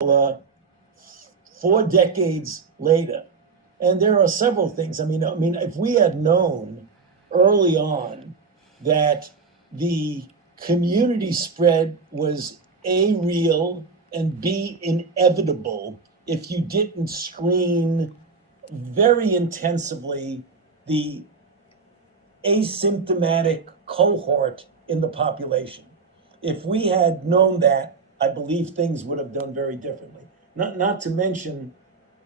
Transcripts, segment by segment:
uh, 4 decades later. And there are several things. I mean, if we had known early on that the community spread was A, real, and B, inevitable, if you didn't screen very intensively the asymptomatic cohort in the population. If we had known that, I believe things would have done very differently. Not to mention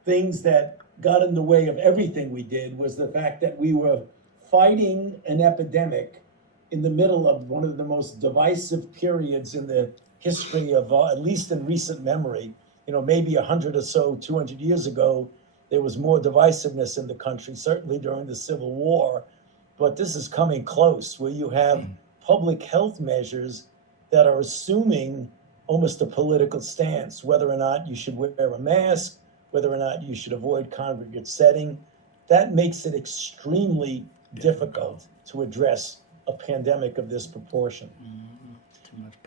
things that got in the way of everything we did was the fact that we were fighting an epidemic in the middle of one of the most divisive periods in the history of, at least in recent memory. Maybe 100 or so, 200 years ago, there was more divisiveness in the country, certainly during the Civil War. But this is coming close, where you have public health measures that are assuming almost a political stance, whether or not you should wear a mask, whether or not you should avoid congregate setting. That makes it extremely difficult to address a pandemic of this proportion.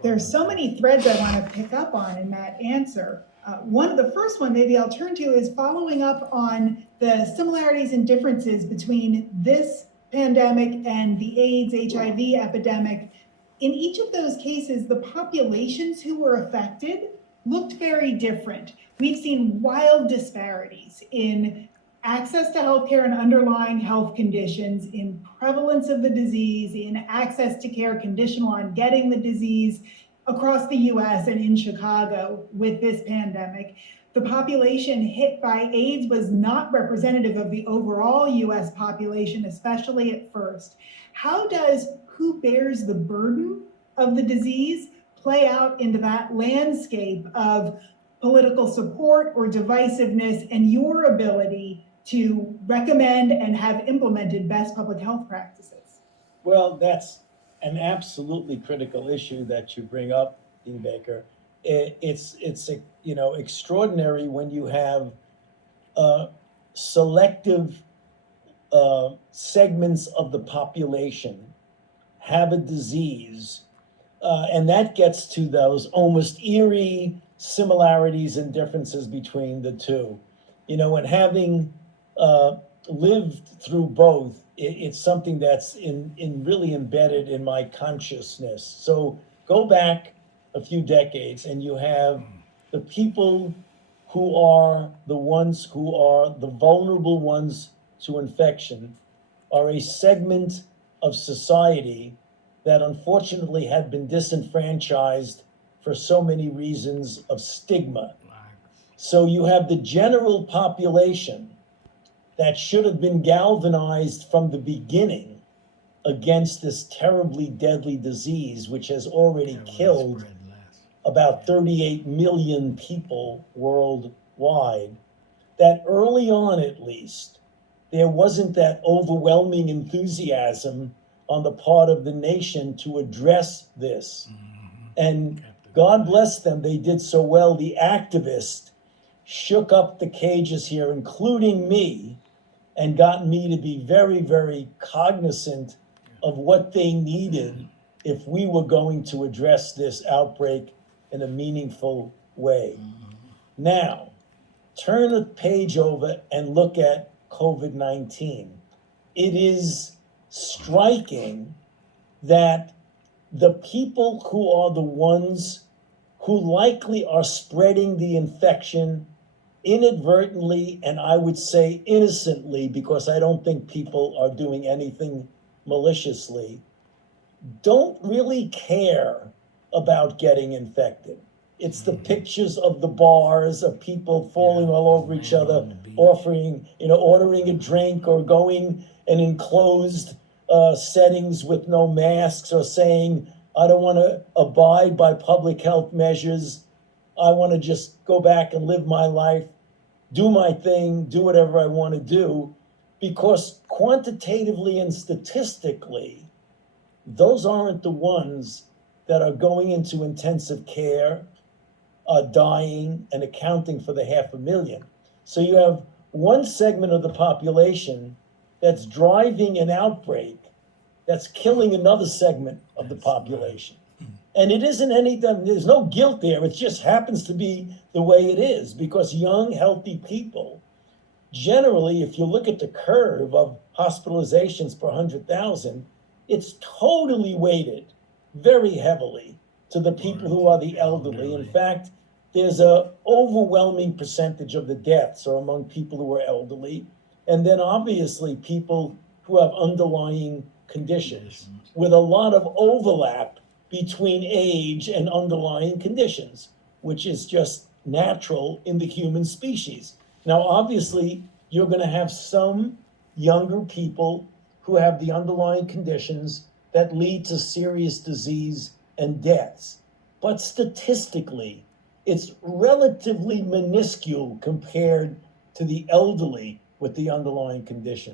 There's so many threads I want to pick up on in that answer. One of the first one maybe I'll turn to is following up on the similarities and differences between this pandemic and the AIDS, HIV epidemic. In each of those cases, the populations who were affected looked very different. We've seen wild disparities in access to healthcare and underlying health conditions, in prevalence of the disease, in access to care conditional on getting the disease across the US and in Chicago with this pandemic. The population hit by AIDS was not representative of the overall US population, especially at first. How does who bears the burden of the disease play out into that landscape of political support or divisiveness and your ability to recommend and have implemented best public health practices? Well, that's an absolutely critical issue that you bring up, Dean Baker. It's extraordinary when you have selective segments of the population have a disease, and that gets to those almost eerie similarities and differences between the two. And having lived through both, it's something that's in really embedded in my consciousness. So go back a few decades and you have the people who are the ones who are the vulnerable ones to infection are a segment of society that unfortunately had been disenfranchised for so many reasons of stigma. So you have the general population that should have been galvanized from the beginning against this terribly deadly disease, which has already killed about 38 million people worldwide. That early on, at least, there wasn't that overwhelming enthusiasm on the part of the nation to address this. And God bless them, they did so well. The activists shook up the cages here, including me, and got me to be very, very cognizant of what they needed if we were going to address this outbreak in a meaningful way. Now, turn the page over and look at COVID-19. It is striking that the people who are the ones who likely are spreading the infection inadvertently, and I would say innocently, because I don't think people are doing anything maliciously, don't really care about getting infected. It's the pictures of the bars of people falling all over each other, ordering a drink or going in enclosed settings with no masks, or saying, I don't want to abide by public health measures. I want to just go back and live my life, do my thing, do whatever I want to do, because quantitatively and statistically, those aren't the ones that are going into intensive care, dying, and accounting for the 500,000. So you have one segment of the population that's driving an outbreak that's killing another segment of the population. And it isn't there's no guilt there. It just happens to be the way it is because young, healthy people, generally, if you look at the curve of hospitalizations per 100,000, it's totally weighted very heavily to the people who are the elderly. In fact, there's a overwhelming percentage of the deaths are among people who are elderly. And then obviously people who have underlying conditions with a lot of overlap between age and underlying conditions, which is just natural in the human species. Now, obviously, you're going to have some younger people who have the underlying conditions that lead to serious disease and deaths. But statistically, it's relatively minuscule compared to the elderly with the underlying condition.